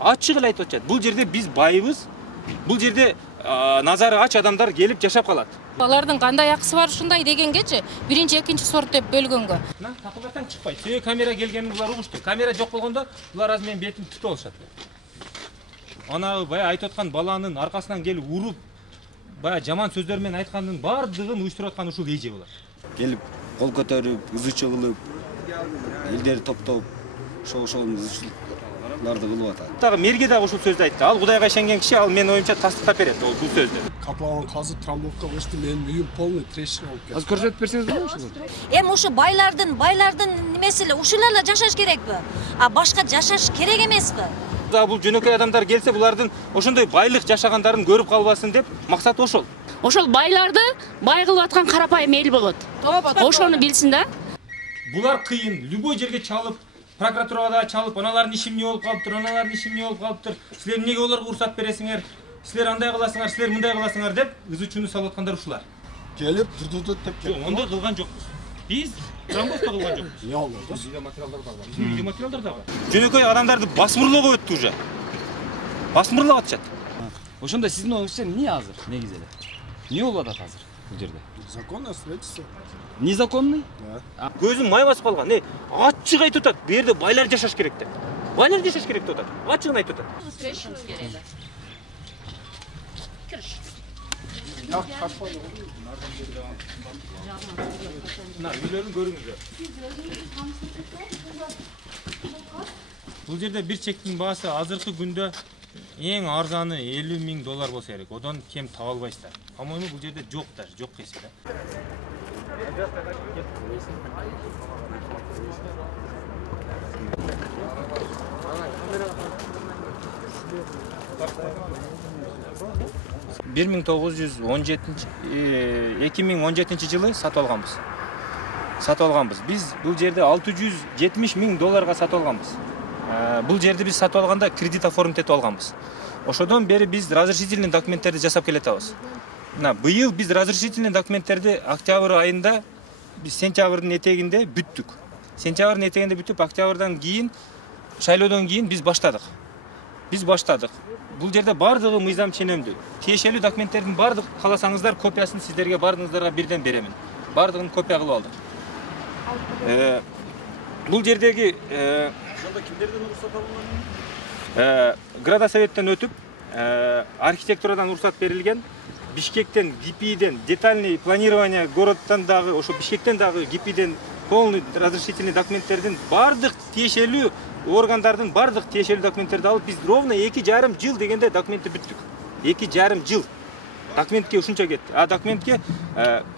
ачык эле айтып атышат. Бул жерде биз байыбыз. Бул жерде назары ач адамдар келип жашап калат. Алардын кандай акысы бар ушундай дегенгечи, биринчи, экинчи сорт деп бөлгөнгө. Такылдасаң чыкпайт. Себеби камера келгенин булар угушту. Камера жок болгондо булар азыр менин бетимди түтүп алышат. Ана бая айтып аткан баланын аркасынан келип уруп, бая жаман сөздөр менен айткандын бардыгын уюштуруп аткан ушул эже булар. Келип кол көтөрүп, ызычы кылып, элдерди топтоп, ошол ызычыларды кылып атат. Дагы мерге дагы ушул сөздү айтты. Ал Кудайга ишенген киши, ал менин оюмча тастыктап берет бул сөздү. Каплаган казы трамбовка кылышты, менин үйүм полный трещина болуп кетти. Азыр көрсөтүп берсеңиз болобу ушуну? Эми ушу байлардын немеси эле ушулар эле жашаш керекпи? А башка жашаш керек эмеспи? Бул жөнөкөй адамдар келсе, булардын ошондой байлык жашагандарын көрүп калбасын деп максат ошол. Ошол байларды бай кылып аткан карапайым эл болот. Ошону билсин да. Булар кыйын, любой жерге чалып, прокуратурага да чалып, аналардын иши эмне болуп калыптыр, аналардын иши эмне болуп калыптыр. Силер эмнеге олорго уруксат бересиңер? Силер андай кыласыңар, силер мындай кыласыңар деп ызычууну салып аткандар ушулар. Келип, дурдут деп Жок, ондай кылган жокпуз. Биз трамбовка кылган жокпуз. эмне болду? Видеоматериалдар да бар. Видеоматериалдар да бар. Жөнөкөй адамдарды басмырлап өттү уже. Басмырлап атышат. Ошондо сиздин оюңузча эмне азыр негизи эле? Эмне болуп атат азыр бул жерде? Законное строительство. Незаконный? Да. Көзүм май басып калган. Ачык айтып атат. Бу жерде байлар жашаш керек деп. Байлар жашаш керек деп атат. Ачыгын айтып атат. Үйлөрүн көрүңүздөр. Бул жерде бир чектин баасы азыркы күндө эң арзаны $50,000 болсо керек. Одон кем таба албайсыздар. По-моему, бул жерде жок даже, жок дейсиз да. $2017 сатып алганбыз. Биз бул жерде $670,000 сатып алганбыз. Бул жерди биз сатып алганда кредит оформить этип алганбыз. Ошодон бери биз разрешительный документтерди жасап келатабыз. Быйыл биз разрешительный документтерди октябрь айында, биз сентябрдын этегинде бүттүк. Сентябрдын этегинде бүтүп, октябрдан кийин, шайлоодон кийин биз баштадык. Бул жерде бардыгы мыйзам ченемдүү. Тиешелүү документтердин бардык кааласаңыздар копиясын сиздерге бардыгыңыздарга бирден беремин. Бардыгын копия кылып алдык. Бул жердеги Ошондо кимдерден уруксат алынган? градосоветтен өтүп, архитектурадан уруксат берилген, Бишкектен, ГИПИден, детальный планирование городтан дагы, ошо Бишкектен дагы ГИПИден полный разрешительный документтердин бардык тиешелүү органдардын бардык тиешелүү документтерди алып, биз ровно 2,5 жыл дегенде документти бүттүк. 2,5 жыл. Документке ушунча кетти. Документке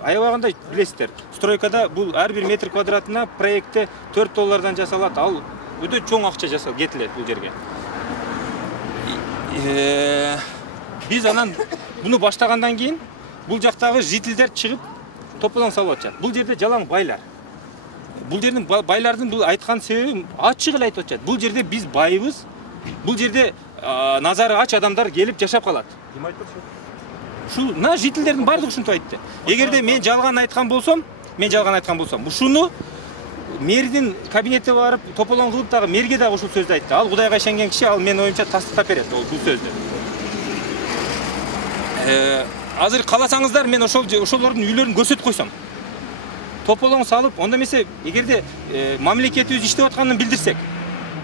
аябагында билесиздер. Стройкада бул ар бир метр квадратына проектте $4 жасалат. Ал өтө чоң акча жасалып кетилет бул жерге. Биз анан буну баштагандан кийин бул жактагы жителдер чыгып тополоң салып атышат. Бул жерде жалаң байлар. Бул жердин байлардын бул айткан себеби ачык эле айтып атышат. Бул жерде биз байыбыз. Бул жерде назары ач адамдар келип жашап калат. Ким айтты ошо? Ушул жителдердин бардыгы ушинтип айтты. Эгерде мен жалган айткан болсом, ушуну мэрдин кабинетине барып тополоң кылып дагы мэрге дагы ушул сөздү айтты. Ал Кудайга ишенген киши, ал менин оюмча тастыктап берет бул сөздү. Азыр кааласаңыздар мен ошолордун үйлөрүн көрсөтүп койсом. Тополоң салып, онда эмесе эгерде мамлекетибиз иштеп атканын билдирсек,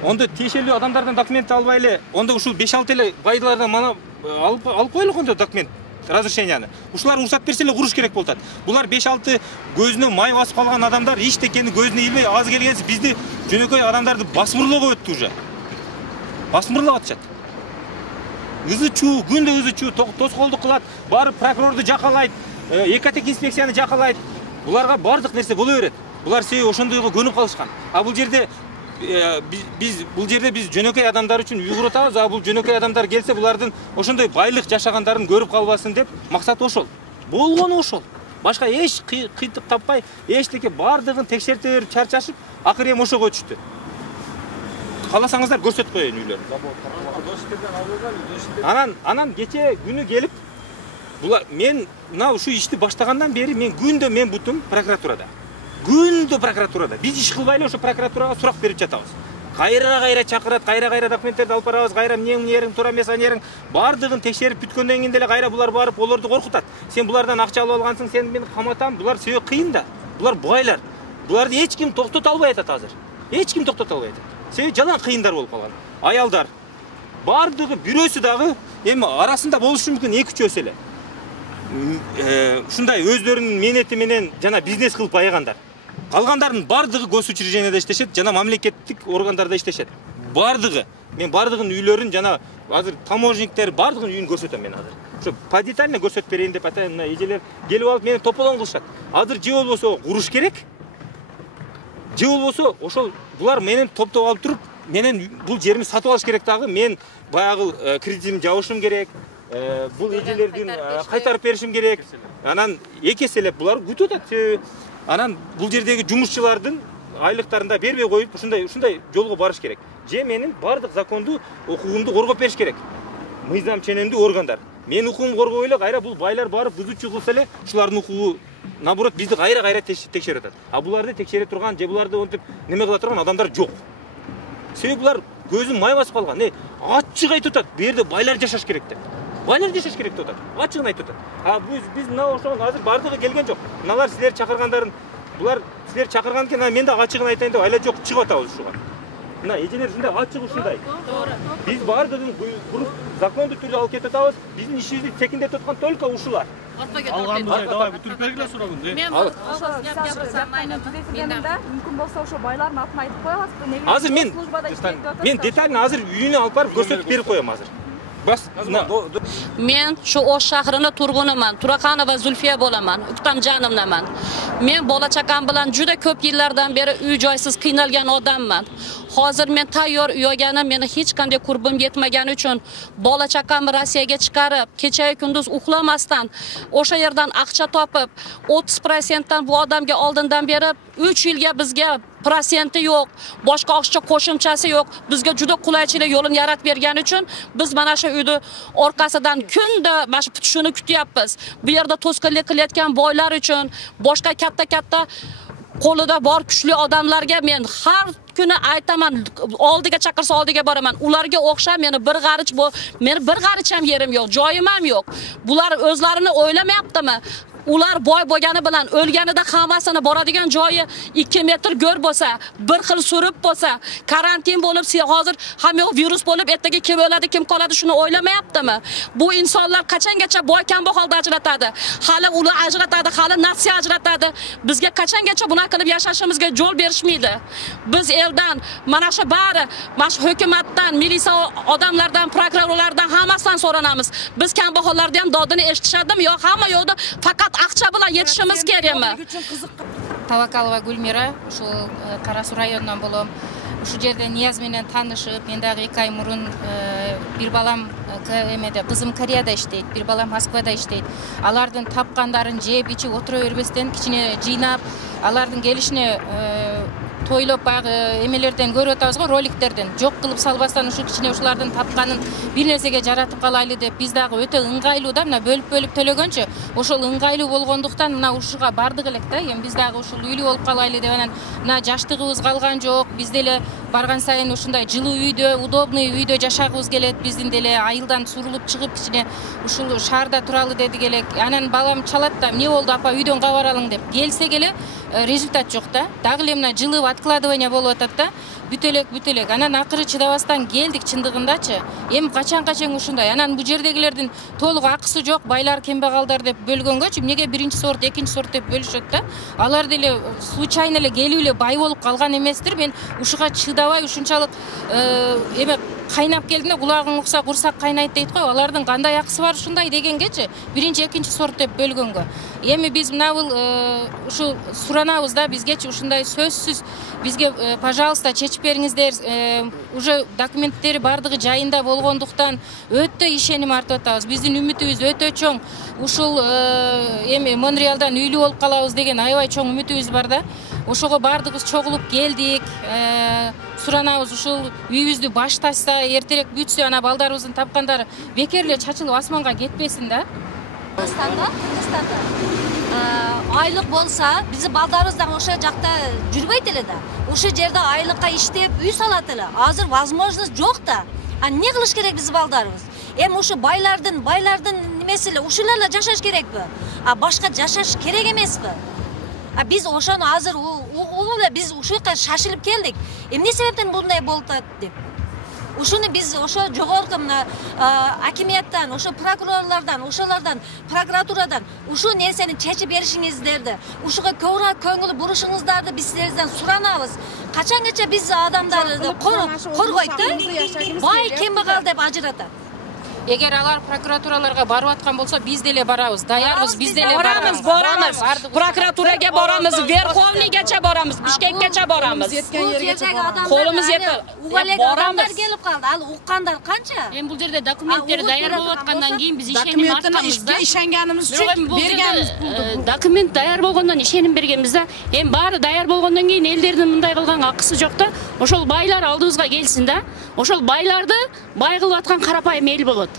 онда тиешелүү адамдардан документ албай эле, онда ушул 5-6 эле байлардан мана алып коелук онда документ, разрешенияны. Ушулар уруксат берсе эле куруш керек болот. Булар 5-6 көзүнө май басып калган адамдар эчтекени көзүнө илбей аз келгенси бизди жөнөкөй адамдарды басмырлап өттү уже. Басмырлап атышат. Ызычуу, күндө ызычуу, тоскоолдук кылат, барып прокурорду жакалайт, экотек инспекцияны жакалайт. Буларга бардык нерсе боло берет. Булар себеби ошондойго көнүп калышкан. Бул жерде биз жөнөкөй адамдар үчүн үй куруп атабыз. Бул жөнөкөй адамдар келсе, булардын ошондой байлык жашагандарын көрүп калбасын деп максат ошол. Болгону ошол. Башка эч кыйтык таппай, эчтеке бардыгын текшерте берип чарчашып, акыры эми ошого өтүштү. Кааласаңыздар көрсөтүп коеюн үйлөрүн. Анан кече күнү келип, мен ушу ишти баштагандан бери күндө мен бутум прокуратурада. Биз иш кылбай эле ошо прокуратурага сурак берип жатабыз. кайра чакырат, кайра документтерди алып барабыз, кайра эмнең туура эмес, анерің бардыгын текшерип бүткөндөн кийин деле кайра булар барып олорду коркутат. Сен булардан акча алып алгансың, сен мени каматам. Булар себеп кыйын да. Булар бугайлар. Буларды эч ким токтото албай атат азыр. Эч ким токтото албай атат. Себеби жалаң кыйындар болуп калган. Аялдар бардыгы бирөөсү дагы эми арасында болушу мүмкүн 2-3 эле. Ушундай өздөрүнүн менети менен жана бизнес кылып байыгандар. Калгандардын бардыгы госучрежденияда иштешет, жана мамлекеттик органдарда иштешет. Бардыгы. Мен бардыгын үйлөрүн жана азыр таможниктер бардыгын үйүн көрсөтөм мен азыр. Ошо подетально көрсөтүп берейин деп атайын. Мына эжелер келип алып мени тополоң кылышат. Азыр же болбосо куруш керек. Же болбосо ошол булар менен топтоп алып туруп, менен бул жеримди сатып алыш керек дагы. Мен баягы кредитимди жабышым керек. Бул эжелердин кайтарып беришим керек. Анан эки эселеп булар күтүп атат. Анан бул жердеги жумушчулардын айлыктарында бербей коюп, ушундай жолго барыш керек. Же менин бардык законду, укугумду коргоп бериш керек. Мыйзам ченемдүү органдар. Мен укугумду коргой эле, кайра бул байлар барып бузуучу кылса эле, ушулардын укугу наоборот бизди кайра текшерип атат. А буларды текшере турган, же буларды онтип неме кыла турган адамдар жок. Себеби булар көзүн май басып калган. Ачык айтып атат, бу жерде байлар жашаш керек деп. Байлар жашаш керек деп атат. Ачыгын айтып атат. А биз мына ошол азыр бардыгы келген жок. Мыналар силер чакыргандарын, булар силер чакырган экен, мен да ачыгын айтайын деп айла жок чыгып атабыз ушуга. Мына эжелер ушундай ачык ушундай. Биз бардыгын буруп закондуу түрдө алып кетип атабыз. Биздин ишибизди секиндетип аткан только ушулар. Алган давай бүтүрүп бергиле сурагын. Мүмкүн болсо ошо байлардын атын айтып коя аласызбы? Азыр мен детально азыр үйүнө алып барып көрсөтүп берип коем азыр. Men shu Osh shahrini turg'uniman. Turaqanova Zulfiya bo'laman. Uktamjonovnaman. Men bola chaqam bilan juda ko'p yillardan beri uy joysiz qiynalgan odamman. Hozir men tayyor uy olganim, meni hech qanday qurbim yetmagani uchun bola chaqamni Rossiyaga chiqarib, kecha kunduz uxlamasdan o'sha yerdan aqcha topib, 30% dan bu odamga oldindan berib, 3 yilga bizga prosenti yo'q, boshqa oqcha qo'shimchasi yo'q. Bizga juda qulaychilik yo'lini yaratib bergani uchun biz mana shu uyni orqasidan kunda mana shu shuni kutyapmiz. Bu yerda to'sqinlik qilayotgan boylar uchun, boshqa katta qo'lida bor kuchli odamlarga men har kuni aytaman, oldiga chaqirsa oldiga boraman. Ularga o'xshab meni bir g'arich ham yerim yo'q, joyim ham yo'q. Bular o'zlarini o'ylamayaptimi? Ular boy bo'lgani bilan o'lganida hammasini boradigan joyi 2 metr go'r bo'lsa, bir xil surib bo'lsa, karantin bo'lib, hozir ham yo'q virus bo'lib, ertaga kim o'ladi, kim qoladi shuni o'ylamayaptimi? Bu insonlar qachongacha boy kambag'alni ajratadi? Hali ular ajratadi, hali nasiya ajratadi. Bizga qachongacha bunaqa qilib yashashimizga yo'l berishmaydi. Biz eldan mana shu bari, mana shu hukumatdan, militsiya odamlardan, prokurorlardan hammasidan so'ranamiz. Biz kambag'allardan ham dodini eshitishadimi yo hamma yo'qda faqat aqcha bilan yetishimiz kerakmi? Тавакалова Гүлмира, ушул Карасу районунан болом. Ушу жерде Нияз менен таанышып, мен дагы 2 ай мурун бир балам эмеде, кызым Кореяда иштейт, бир балам Москвада иштейт. Алардын тапкандарын жеп ичип отура бербестен кичине жыйнап, алардын келишине тойлоп баягы эмелерден көрүп атабыз го, роликтерден жок кылып салбастан ушу кичине ушулардын тапканын бир нерсеге жаратып калайлы деп биз дагы өтө ыңгайлуу да, мына бөлүп төлөгөнчө ошол ыңгайлуу болгондуктан мына ушуга бардык элек да. Эми биз дагы ушул үйлүү болуп калайлы деп анан мына жаштыгыбыз калган жок. Биз деле барган сайын ушундай жылуу үйдө, удобный үйдө жашагыбыз келет. Биздин деле айылдан сурулуп чыгып кичине ушул шаарда туралы дедик элек. Анан балам чалат да, эмне болду апа, үйдөн кабар деп. Келсе келе результат жок да. Дагы эле мына жылып откладывание болуп атат да. Бүтөлөк. Анан акыры чыдабастан келдик чындыгындачы. Эми качан ушундай. Анан бу жердегилердин толук акысы жок, байлар, кембагалдар деп бөлгөнгөчү эмнеге биринчи сорт, экинчи сорт деп бөлүшөт да. Алар деле случайно эле келип эле бай болуп калган эместир. Мен ушуга чыдабай ушунчалык эме кайнап келдиңде кулагың укса курсак кайнайт дейт го. Алардын кандай акысы бар ушундай дегенгечи биринчи, экинчи сорт деп бөлгөнгө. Эми биз мынабул ушу суранабыз да, бизгечи ушундай сөзсүз бизге пожалуйста чечип бериңиздер. Уже документтери бардыгы жайында болгондуктан өтө ишеним артып атабыз. Биздин үмүтүбүз өтө чоң. Ушул эми Монреалдан үйлүү болуп калабыз деген аябай чоң үмүтүбүз бар да. Ошого бардыгыбыз чогулуп келдик. Суранабыз ушул үйүбүздү башташса, эртерээк бүтсө, ана балдарыбыздын тапкандары бекер эле чачылып асманга кетпесин да. Кыргызстанда айлык болса, биздин балдарыбыз да ошо жакта жүрбөйт эле да. ошол жерде айлыкка иштеп үй салат эле. Азыр возможность жок да. А эмне кылыш керек биз балдарыбыз? Эми ушу байлардын немеси эле ушул эле жашаш керекпи? А башка жашаш керек эмеспи? А биз ошону азыр биз ушул жака шашылып келдик. Эмне себептен мындай болуп атат деп. Ушуну биз ошо жогорку мына акимияттан, ошо прокурорлордон, ошолордон, прокуратурадан ушул нерсени чечип беришиңиздерди, ушуга көбүрөөк көңүл бурушуңуздарды биз силерден суранабыз. Качангаcha биз адамдарды коргойт да? Бай кембагал деп ажыратат. Эгер алар прокуратураларга барып аткан болсо, биз деле барабыз. Даярбыз, биз деле Борамыз. Прокуратурага борамыз, Верховныйгача борамыз, Бишкеккече борамыз. Колумуз жетет. Адамдар келип калды. Ал уккандар канча? Эми бул жерде документтер даяр болуп аткандан кийин биз ишеним артканбыз да. Ишенгенибиз үчүн бергенбиз пулду. Документ даяр болгондон ишеним бергенбиз да. Эми баары даяр болгондон кийин элдердин мындай кылганга акысы жок да. Ошол байлар алдыбызга келсин да. Ошол байларды бай кылып аткан карапайым эл болот.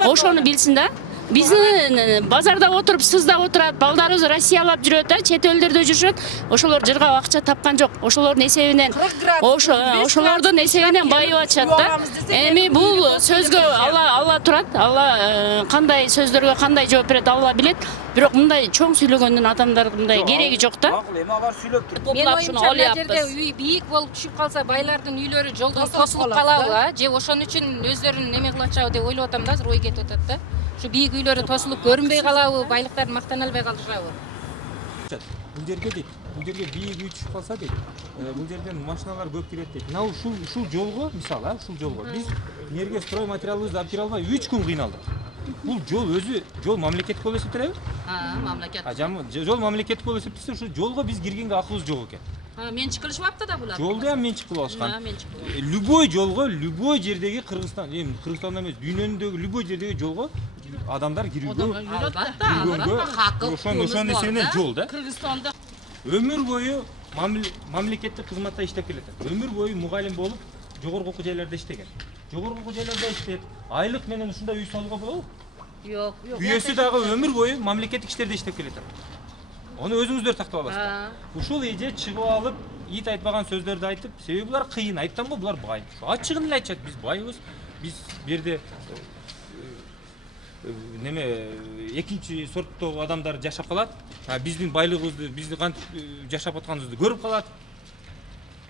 Ошону билсин да. Биздин базарда отуруп, сызда отурат, балдарыбыз Россиялап жүрөт да, чет элдерде жүрүшөт. Ошолор жыргап акча тапкан жок. Ошолордун эсебинен, ошолордун эсебинен байып атышат да. Эми бул сөзгө Алла турат. Алла кандай сөздөргө кандай жооп берет, Алла билет. Бирок мындай чоң сүйлөгөндүн адамдардын мындай кереги жок да. Эми алар сүйлөп туруп. Мен оюмча мына жерде үй бийик болуп түшүп калса, байлардын үйлөрү жолдон тосулуп калабы, же ошон үчүн өздөрүн неме кылачабы деп ойлоп атам да, азыр ой кетип атат да. Şu büyük üylörü tosulup görünbey kalabı, baylıklar maktanalbay kalışabı. Бұл жерге бийик үй түшүп калса дейт. Бұл жерден машиналар көп келет дейт. Мына ушул жолго, мисалы, ушул жолго биз энергия строй материалыбызды алып кире албай 3 күн кыйналдык. Бул жол өзү жол мамлекеттик болуп эсептелеби? Мамлекет. Жол мамлекеттик болуп эсептесе, ушул жолго биз киргенге акыбыз жок экен. Менчик кылышпапты да булар. Жолду ham менчик кылып алышкан. Любой жолго, любой жердеги Кыргызстан, Кыргызстанда эмес, дүйнөнүндөгү любой жердеги жолго адамдар кирүүгө, ошон эсебинен жол да. Кыргызстанда Өмүр бою мамлекеттик кызматта иштеп келет. Өмүр бою мугалим болуп, жогорку окуу жайларда иштеген. Жогорку окуу жайларда иштеп, айлык менен ушундай үй салууга болобу? Жок. Күйөөсү дагы өмүр бою мамлекеттик иштерде иштеп келет. Оны өзүңүздөр тактап аласыздар. Ушул эже чыгып алып, ит айтпаган сөздөрдү айтып, себеби булар кыйын, айттым го, булар бай. Ачыгын эле айтышат, биз байбыз. Биз берде неме экинчи сорттогу адамдар жашап калат. Биздин байлыгыбызды, биздин кантип жашап атканыбызды көрүп калат.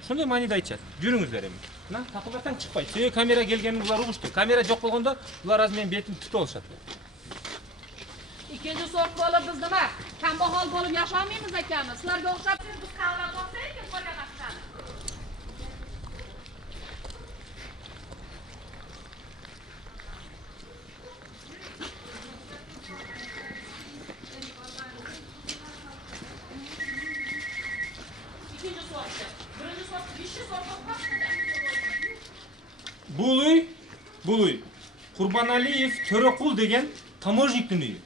Ошондой мааниде айтышат. Жүрүңүздөр эми. Мына такылбастан чыкпайт. Себеби камера келгенин булар угушту. Камера жок болгондо булар азыр менин бетимди түтүп алышат. İkinci sort bo'lib biz nima? Kambag'al bo'lib yashamaymiz ekanmiz. Sizlarga o'xshab biz qavlat olsak, qo'ygan aqchani. İkinci sort. Birinci sort, birinchi sort qolmoqda. Бул уй. Курбаналиев Төрөкул деген таможниктин үйү.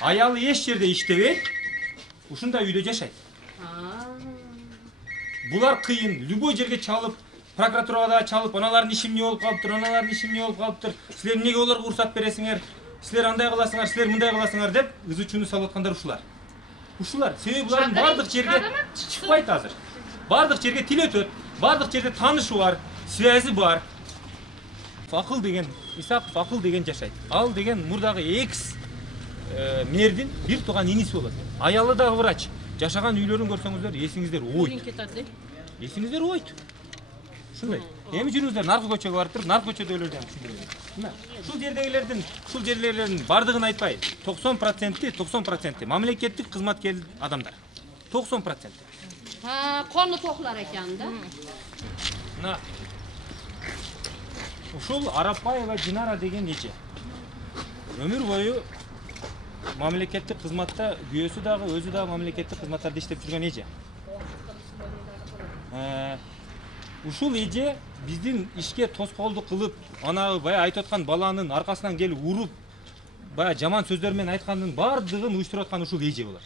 Аялы эч жерде иштебейт, ушундай үйдө жашайт. Булар кыйын, любой жерге чалып, прокуратурага чалып, аналардын иши эмне болуп калыптыр, аналардын иши эмне болуп калыптыр, силер эмнеге олорго уруксат бересиңер, силер андай кыласыңар, силер мындай кыласыңар деп ызы-чууну салып аткандар ушулар. Ушулар, себеби булардын бардык жерге чыкпайт азыр. Бардык жерге тил өтөт, бардык жерде таанышы бар, связи бар. Факыл деген, Исаков Факыл деген жашайт. Ал деген мурдагы экс мэрдин бир тууган иниси болот. Аялы дагы врач. Жашаган үйлөрүн көрсөңүздөр, эсиңиздер ойт. Эсиңиздер ойт. Ушундай. Эми жүрүңүздөр, наркы көчөгө барып туруп, наркы көчөдөгүлөрдөн түшүндүрөм. Мына, ушул жерлердин бардыгын айтпай, 90% мамлекеттик кызматкер адамдар. 90%. Qonni to'qlar ekan-da. Мына. Ушул Арапбаева Динара деген эже. Өмүр бою мамлекеттик кызматта, күйөөсү дагы, өзү дагы мамлекеттик кызматтарда иштеп жүргөн эже. Ушул эже биздин ишке тоскоолдук кылып, ана бая айтып аткан баланын аркасынан келип уруп, бая жаман сөздөр менен айткандын бардыгын уюштуруп аткан ушул эже болот.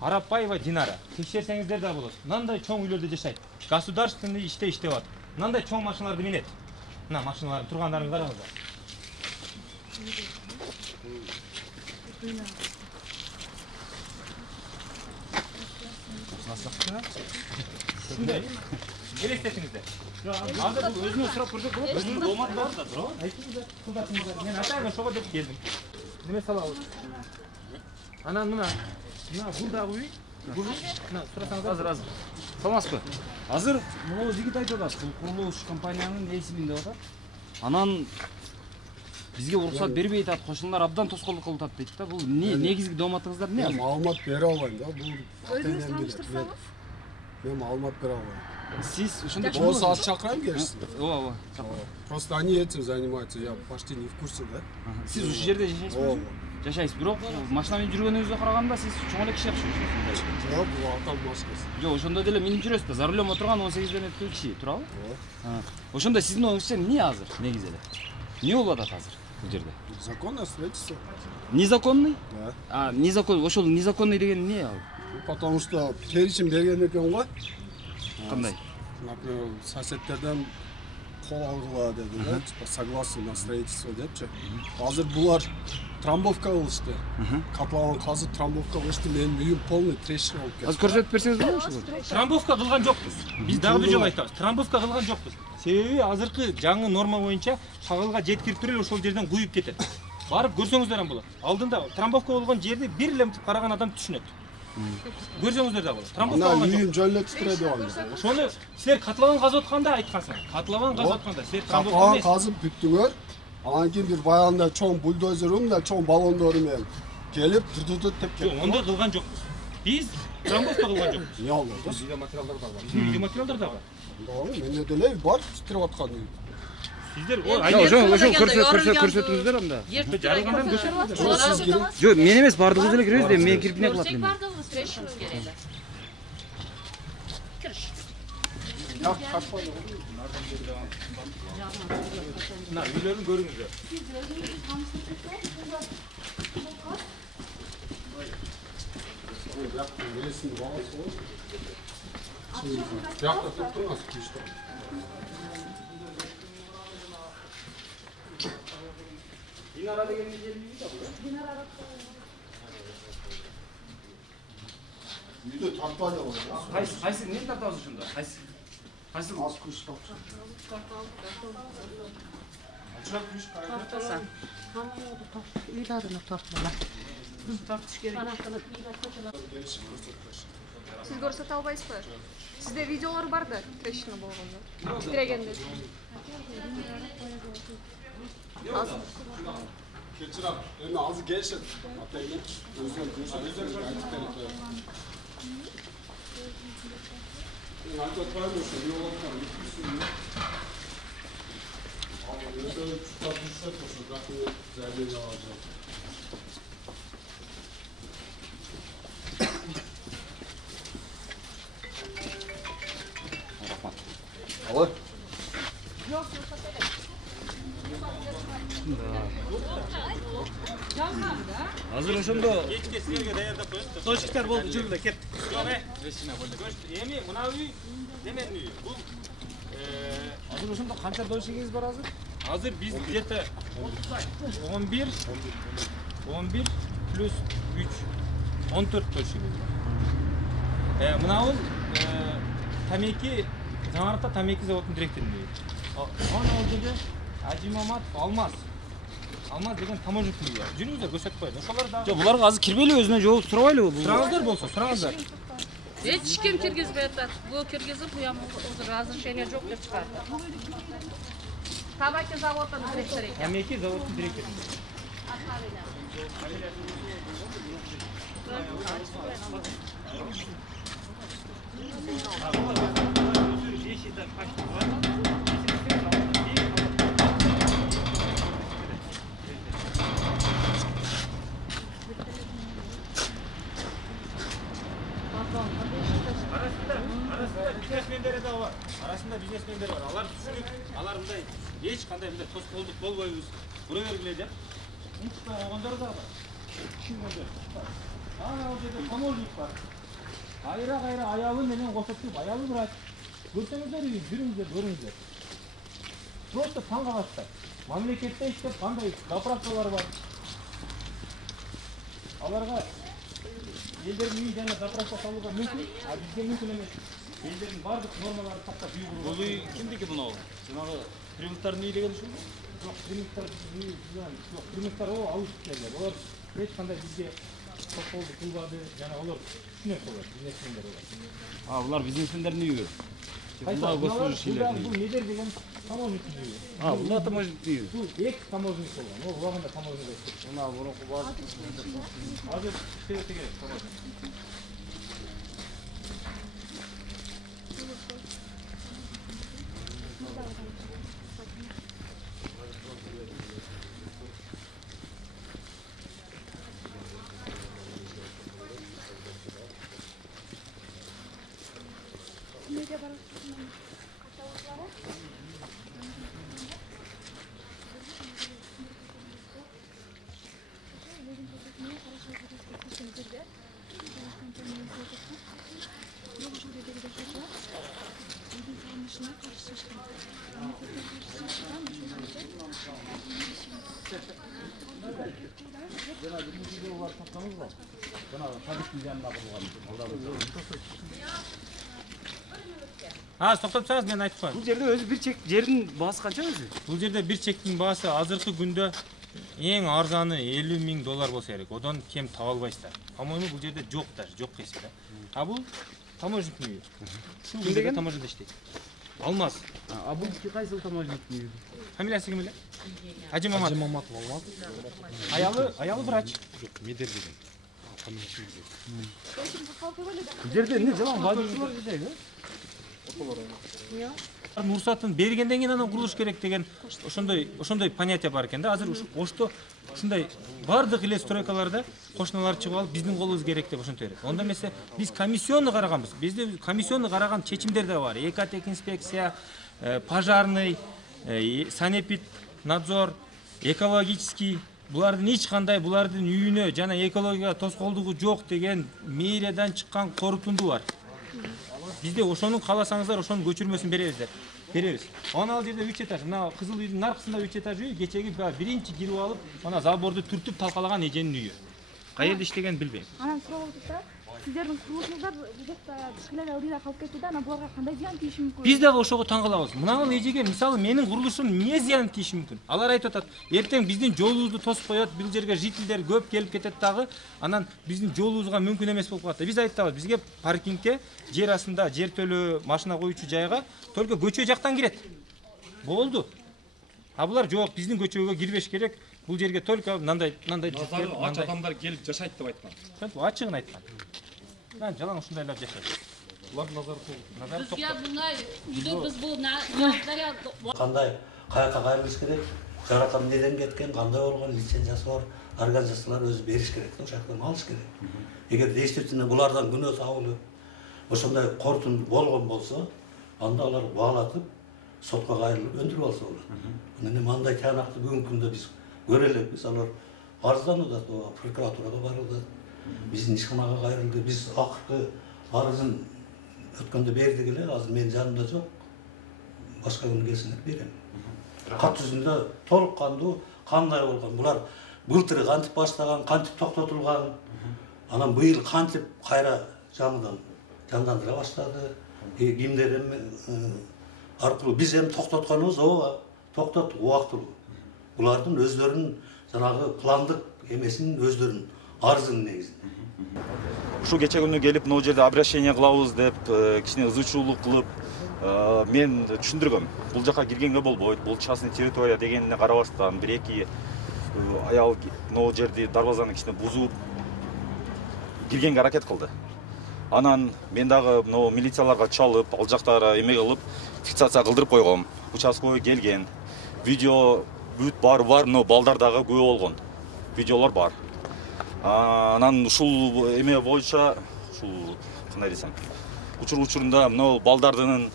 Арапбаева Динара. Текшерсеңиздер да болот. Мындай чоң үйлөрдө жашайт. Государственный иште иштеп атат. Мындай чоң машиналарды минет. Мына машиналардын тургандарыңды караңыздар. Shunday. Elestasingizlar. Hozir bu o'zini so'rab ko'rsak bo'ladi. O'zini do'matlarida turib, aytingizlar, qildatingizlar. Men atayman sho'ga deb keldim. Nima salom? Ana nima? Nima bulda uy? Nima so'rasangiz Hozir. Саламатсызбы? Азыр могу жигит айтып атат. Бул курулуш компаниянын эсимин деп атат. Анан бизге уруксат бербей атат, кошуналар абдан тоскоолдук кылып атат дейт да. Бул негизги дооматыңыздар эмне? Мен маалымат бере албайм да. Бул Өзүңүз тааныштырсаңыз? Мен маалымат бере албайм. Сиз ошондой Болсо аз чакырайм келишсин. Ооба. Просто они этим занимаются, я почти не в курсе, да? Сиз ушул жерде жашайсызбы? Жашайсыз, бирок машина менен жүргөнүңүздө караганда сиз чоң эле киши окшойсуз. Жок, бул атам машинасы. Жок, ошондой деле минип жүрөсүз да. За рулем отурган 18ден өткөн киши, туурабы? Ошондо сиздин оюңузча эмне азыр негизи эле? Эмне болуп атат азыр бул жерде? Законное строительство. Незаконный? Да. Незаконный. Ошол незаконный деген эмне ал? Потому что перечим берген экен го. Кандай? Например, соседтерден кол алгыла деди да, типа согласен на строительство депчи. Азыр булар трамбовка кылышты. Катлаван казып трамбовка кылышты, менин үйүм полный трещина болуп кетти. Азыр көрсөтүп берсеңиз болобу ошол? Трамбовка кылган жокпуз. Биз дагы бир жолу айтабыз. Трамбовка кылган жокпуз. Себеби азыркы жаңы норма боюнча шагылга жеткирип туруп ошол жерден куюп кетет. Барып көрсөңүздөр ham болот. Алдында трамбовка болгон жерди бир эле мынтип караган адам түшүнөт. Көрсөңүздөр да болот. Трамбовка болгон жок. Үйүм жөндөп тура деп алды. Ошону силер катлаван казып атканда айткансың. Катлаван казып атканда силер трамбовка Катлаван эмес. казып бүттүңөр. Анан кийин бир баягындай чоң бульдозерим да чоң баллондору менен келип дутутут деп кетти. Жок, ондой кылган жокпуз. Биз трамбовка кылган жокпуз. Эмне алды? Видеоматериалдар да бар. Видеоматериалдар да бар. Менде деле бар титирип аткан. Сиздер ошол көрсөтүңүздөр анда. Жарылгандан көчөрүңүздөр. Жок, мен эмес, бардыгыбыз эле киребиз, мен кирип эмне кылат мен. Бардыгыбыз киришimiz керек. Кириш. Мына үйлөрүн көрүңүздөр. Динара деген жерди да бул. Үйдө тартпай да бар. Кайсы эмне тартабыз ошондо? Кайсы аз күч тапчы. Ачыраак күч кайда? Үйдө адына тартмала. Тартыш керек. Siz көрсөтө албайсызбы? Сизде видеолор бар да, трещина болгондо. Тирегенде. Keçirap, endi azı gelişet. Atayını, özden görüşürüz. Ben arka koymuşum, yol olmadan gitmişsin. Ama özden tutar düşsek olsun, zaten zerdeyi alacağım. Alır. Yok, Азыр ошондо Кечке силерге даярдап коёбуз. Точкалар болду, жүргүлө кет. Эми мына үй неменин үйү? Бул азыр ошондо канча дольщигиңиз бар азыр? азыр биз где-то 11 плюс 3 14 дольщигибиз бар. Мынабул Тамеки Жаңарыкта Тамеки заводунун директорунун үйү. Ал жерде Ажимаматов Алмаз деген таможниктин үйү бар. Жүрүңүздөр көрсөтүп коеюн. Ошолор да. Жок, буларга азыр кирбейли, өзүнө жооп сурабайлыбы бул? Сураңыздар болсо, сураңыздар. Эч ким киргизбей атат. Бул киргизип, буям разрешение жок деп чыгарды. Табаки заводунун директору экен. Тамеки заводунун директору. Арасында бизнесмендер бар. Алар түшүнүп, алар мындай эч кандай мындай тоскоолдук болбойбуз. Бура бергиле деп. Унутпай койгондор да бар. Түшүнгөндөр. Ана ал жерде таможник бар. Кайра аялы менен кошуп, аялы турат. Көрсөңүздөр, жүрүңүздөр, көрүңүздөр. Просто таң каласыздар. Мамлекетте иштеп кандай заправкалар бар. Аларга элдердин үйү жана заправка салууга мүмкүн, а бизге мүмкүн эмес. Элдердин бардык нормаларын каттап үй куруу. Бул үй кимдики мынау? Жанагы Кремльдардын үйү деген ушул. Жоқ, Кремльдар ол ауыз кісілер. Олар ешқандай бізге тоқолды қылбады, жана олар түсінет олар, бизнесмендер олар. Бұлар бизнесмендердің үйі. Бұл недер деген таможниктің үйі. Бұл таможниктің үйі. Бұл экс-таможник болған, ол уағында таможник өтті. Мына бұрынғы базы. Азыр істеуі керек таможник. Az тоқтап тұрсаңыз мен айтып қояйын. Бұл жерде өзі бір чек жердің басы қанша өзі? Бұл жерде бір чектің басы азыркы күндө ең арзаны $50,000 болса керек. Одан кем таба албайсыздар. По-моему, бұл жерде жоқ даже, жоқ кесе да. А бұл таможниктің үйі. Ушул жерде таможняда иштейт. Алмаз. А бұл қайсы таможниктің үйі? Фамилиясы кім эле? Ажы Маматов. Ажы Маматов Алмаз. Аялы врач. Жоқ, Медер деген. Бұл жерде не жалаң базушылар жашайды? Уруксатын бергенден кийин анан курулуш керек деген ошондой понятие бар экен да. Азыр ошто ушундай бардык эле стройкаларда кошуналар чыгып алып биздин колубуз керек деп ошентип берет. Онда эмесе биз комиссионный караганбыз. Бизде комиссионный караган чечимдер да бар. Экотехинспекция, пожарный, санэпид надзор, экологический. Булардын эч кандай булардын үйүнө жана экологияга тоскоолдугу жок деген мэриядан чыккан корутунду бар. Bizde ошонун кааласаңыздар, ошонун көчүрмөсүн беребиз. Ана ал жерде 3 этаж, мына кызыл үйдүн наркысында 3 этаж үй, кечеги биринчи кирип алып, ана заборду түртүп талкалаган эженин үйү. Каерде иштеген билбейм. Анан сурап атат да, сиздердин курулушуңуздар бул жакта кичкене ылдыйда калып кетти да, анан буларга кандай зыян тийиши мүмкүн? Биз дагы ошого таң калабыз. Мына эжеге мисалы менин курулушум эмне зыян тийиши мүмкүн? Алар айтып атат, эртең биздин жолубузду тосуп коет, бул жерге жителдер көп келип кетет дагы, анан биздин жолубузга мүмкүн эмес болуп калат. Биз айтабыз, бизге паркингке, жер астында, жер төлөө, машина коюучу жайга только көчө жактан кирет. Болду. А булар жок, биздин көчөгө кирбеш керек. Бул жерге только мындай ач адамдар келип жашайт деп айткан. Ачыгын айткан. Мен жалаң ушундайлар жашайт. Булар назар толук. Бизге мындай үйдө биз бул дарья кандай каяка кайрылыш керек, жаракат неден кеткен, кандай болгон, лицензиясы бар, организациялар өзү бериш керек, ошол жактан алыш керек. Эгер действительно булардан күнөө табылып, ошондой корутун болгон болсо, анда алар баалатып, сотко кайрылып өндүрүп алса болот. Мына мындай тиянакты бүгүнкү күндө биз көрө элекпиз, алар арызданууда, прокуратурага барылды, биздин ишканага кайрылды, биз акыркы арызын өткөндө бердик эле, азыр менин жанымда жок. Башка күнү келсеңер берем. Кат жүзүндө толук кандуу кандай болгон, булар былтыр кантип баштаган, кантип токтотулган, анан быйыл кантип кайра жаңыдан жандандыра баштады. Кимдер аркылуу биз эми токтотконубуз ооба, токтот убактылуу. Булардын өздөрүнүн жанагы пландык эмесин өздөрүнүн арызын негизинде. Ушул кече күнү келип могу жерде обращение кылабыз деп кичине ызычуулук кылып мен түшүндүргөм. Бул жака киргенге болбойт, бул частный территория дегенине карабастан бир-эки аял могу жерди дарбазаны кичине бузуп киргенге аракет кылды. Анан мен дагы могу милицияларга чалып, ал жактары эме кылып фиксация кылдырып койгом. Участковый келген. Видео бүт бар, но балдар дагы күбө болгон. Видеолор бар. Анан ушул эме боюнча, ушул кандай десем, учурунда мына балдардын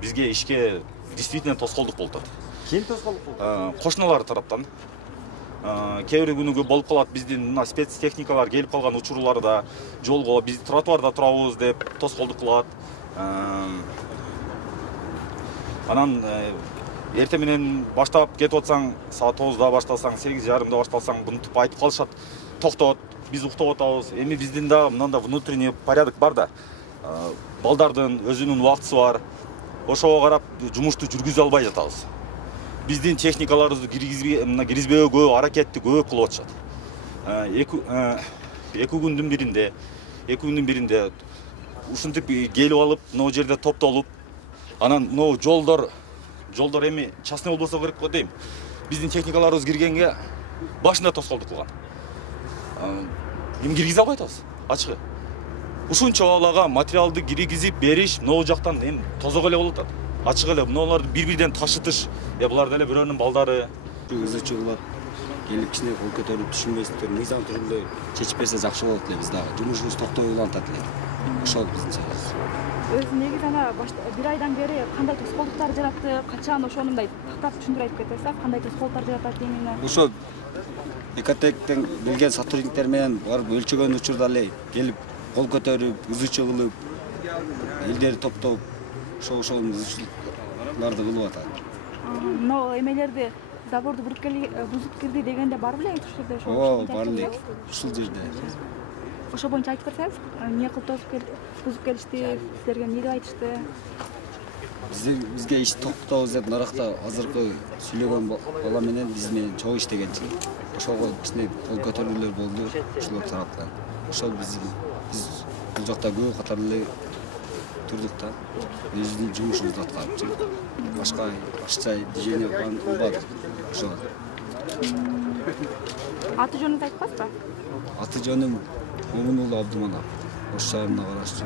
бизге ишке действительно тоскоолдук болуп атат. Ким тоскоолдук болуп? Кошуналар тараптан. Кээ бир күнү болуп калат, биздин мына спецтехникалар келип калган учурларда жолго биз тротуарда турабыз деп тоскоолдук кылат. Анан эртең менен баштап кетип атсаң, саат 9-да баштасаң, 8:30-да баштасаң, мынтип айтып калышат. Токтот, биз уктап атабыз. Эми биздин да мындай внутренний порядок бар да. Балдардын өзүнүн убактысы бар. Ошого карап жумушту жүргүзө албай жатабыз. Биздин техникаларыбызды киргизбөөгө көп аракетти көп кылып атышат. Эки күндүн биринде ушинтип келип алып, могу жерде топтолуп, анан могу жолдор эми частный болбосо керек го дейм. Биздин техникаларыбыз киргенге башында тоскоолдук кылган. Эми киргизе албай атабыз, ачыгы. Ушунча балага материалды киргизип бериш могу жактан эми тозого эле болуп атат. Ачык эле мыналарды бири-бирден ташытыш, булар деле бирөөнүн балдары. Ызычы кылат, келип кичине кол көтөрүп түшүнбөйсүздөр, мыйзам түрүндө чечип берсе жакшы болот эле биз дагы. Жумушубуз токтой улантат эле. Ошол биздин чарабыз. Өзү негизи ана бир айдан бери кандай тоскоолдуктар жаратты, качан ошону мындай тактап түшүндүрүп айтып кетесиз, кандай тоскоолдуктар жаратат эмне? Ошо Экотектен келген сотрудниктер менен барып өлчөгөн учурда эле келип кол көтөрүп, ызычы кылып, элдерди топтоп, ошол ызычыларды кылып атат. Но эмелерди заборду бузуп кирди дегенде бар белең ушул жерде? Ооба, бар элек ушул жерде. Ошо боюнча айтып берсеңиз, эмне кылып бузуп келишти, силерге эмне деп айтышты? Бизге иш токтообуз деп наракта азыркы сүйлөгөн бала менен биз менен чогуу иштегенчи. Ошого кичине кол көтөрүүлөр болду ушулар тараптан. Ошол биз бул жакта көп катар эле турдук да. Биздин жумушубузду аткарыпчы. Башка акча движение кылбадык. Ошол. Аты жөнүңүздү айтпайсызбы? Аты жөнүм Момун уулу Абдыманап. Ош шаарына карашчы.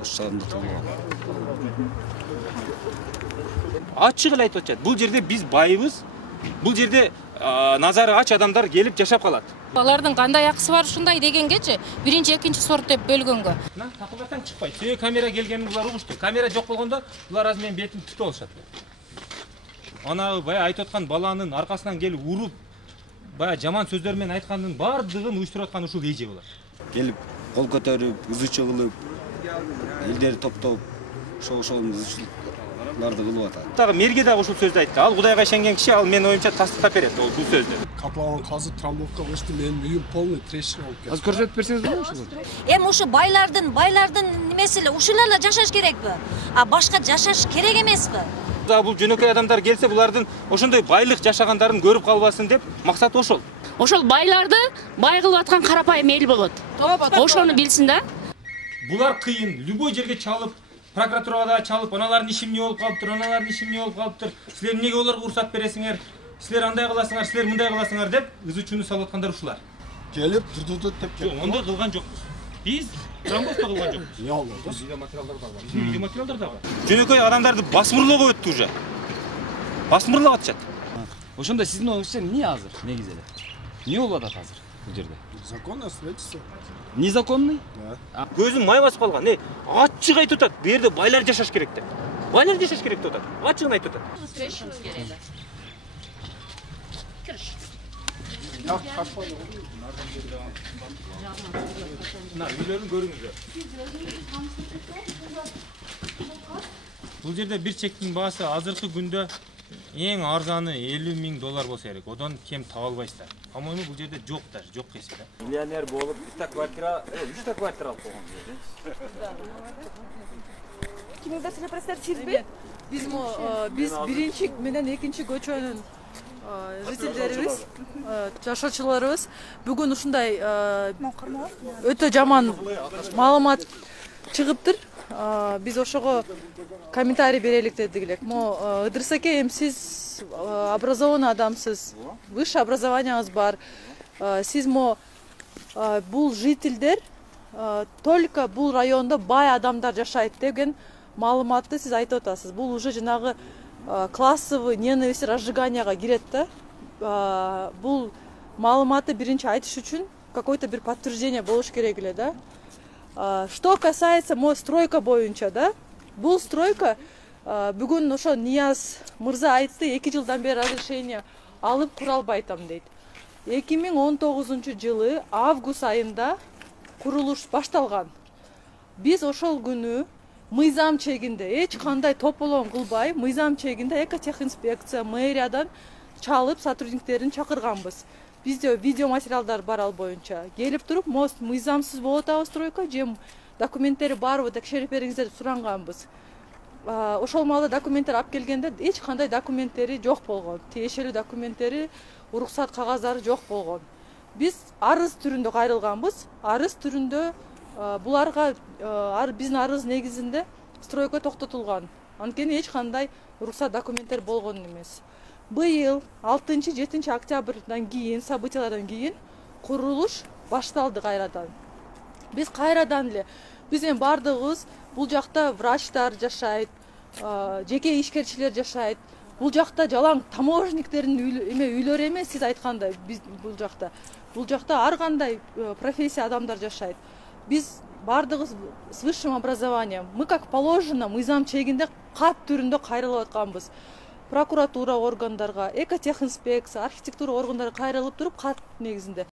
Ош шаарында туулган. Ачык эле айтып атышат. Бул жерде биз байыбыз. Бул жерде назары ач адамдар келип жашап калат. Алардын кандай акысы бар ушундай дегенгечи, биринчи, экинчи сорт деп бөлгөнгө. Такылдасаң чыкпайт. Себеби камера келгенин булар угушту. Камера жок болгондо булар азыр менин бетимди түтүп алышат. Ана бая айтып аткан баланын аркасынан келип уруп, бая жаман сөздөр менен айткандын бардыгын уюштуруп аткан ушул эже булар. Келип кол көтөрүп, ызычы кылып, элдерди топтоп, ошол ызычыларды кылып атат. Дагы мэрге дагы ушул сөздү айтты. Ал Кудайга ишенген киши, ал менин оюмча тастыктап берет бул сөздү. Катлаган казы трамбовка болушту, менин үйүм полный трещина болуп кетти. Азыр көрсөтүп берсеңиз болобу ушуну? Эми ушу байлардын немеси эле ушуларла жашаш керекпи? А башка жашаш керек эмеспи? Бул жөнөкөй адамдар келсе, булардын ошондой байлык жашагандарын көрүп калбасын деп максат ошол. Ошол байларды бай кылып аткан карапайым эл болот. Ошону билсин да. Булар кыйын, любой жерге чалып, прокуратурага да чалып, аналардын иши эмне болуп калыптыр, аналардын иши эмне болуп калыптыр, силер эмнеге олорго уруксат бересиңер, силер андай кыласыңар, силер мындай кыласыңар деп ызычууну салып аткандар ушулар. Келип дурдут деп Жок, ондой кылган жокпуз. Биз трамбовка кылган жокпуз. Эмне болду? Видеоматериалдар да бар. Видеоматериалдар да бар. Жөнөкөй адамдарды басмырлоого өттү уже. Басмырлап атышат. Ошондо сиздин оюңузча эмне азыр негизи эле? Эмне болуп атат азыр бул жерде? Законное строительство. Незаконный? Да. Көзүм май басып калган. Ачык айтып атат. Бу жерде байлар жашаш керек деп. Байлар жашаш керек деп атат. Ачыгын айтып атат. Мына үйлөрүн көрүңүздөр. Бул жерде бир чектин баасы азыркы күндө эң арзаны $50,000 болсо керек. Одон кем таба албайсыздар. По-моему, бул жерде жок даже, жок дейсиз да. Миллионер болуп, 3 квартира алып койгон. Кимге силер представителсизби? Биз биринчи менен экинчи көчөнүн жителдерибиз, жашоочуларыбыз бүгүн ушундай өтө жаман маалымат чыгыптыр. Биз ошого комментарий берелик дедик элек. Ыдырыс эке, эми сиз образованный адамсыз, высшее образованияңыз бар. Сиз бул жителдер только бул райондо бай адамдар жашайт деген маалыматты сиз айтып атасыз. Бул уже жанагы классовый ненависть, разжиганияга кирет да. Бул маалыматты биринчи айтыш үчүн какой-то бир подтверждение болуш керек эле да. Что касается стройка боюнча, да, бул стройка бүгүн ошо Нияз мырза айтты, 2 жылдан бери разрешение алып кура албайтам дейт. 2019-жылы август айында курулуш башталган. Биз ошол күнү мыйзам чегинде эч кандай тополоң кылбай, мыйзам чегинде экотехинспекция, мэриядан чалып сотрудниктерин чакырганбыз. Bizде видео материалдар бар ал боюнча. Келип туруп, мост мыйзамсыз болуп атабы стройка, же документтери барбы текшерип бериңиз деп суранганбыз. Ошол маалда документтер алып келгенде эч кандай документтери жок болгон. Тиешелүү документтери, уруксат кагаздары жок болгон. Биз арыз түрүндө кайрылганбыз. Арыз түрүндө буларга биздин арыз негизинде стройка токтотулган. Анткени эч кандай уруксат документтер болгон эмес. Быйыл 6-7 октябрдан кийин, событиялардан кийин курулуш башталды кайрадан. Биз кайрадан эле биздин бардыгыбыз бул жакта врачтар жашайт, жеке ишкерчилер жашайт. Бул жакта жалаң таможниктердин үйлөрү эмес, сиз айткандай биз бул жакта ар кандай профессия адамдар жашайт. Биз бардыгыбыз с высшим образованием. Мы как положено мыйзам чегинде кат түрүндө кайрылып атканбыз. Прокуратура органдарга, экотехинспекция, архитектура органдары кайрылып туруп кат негизинде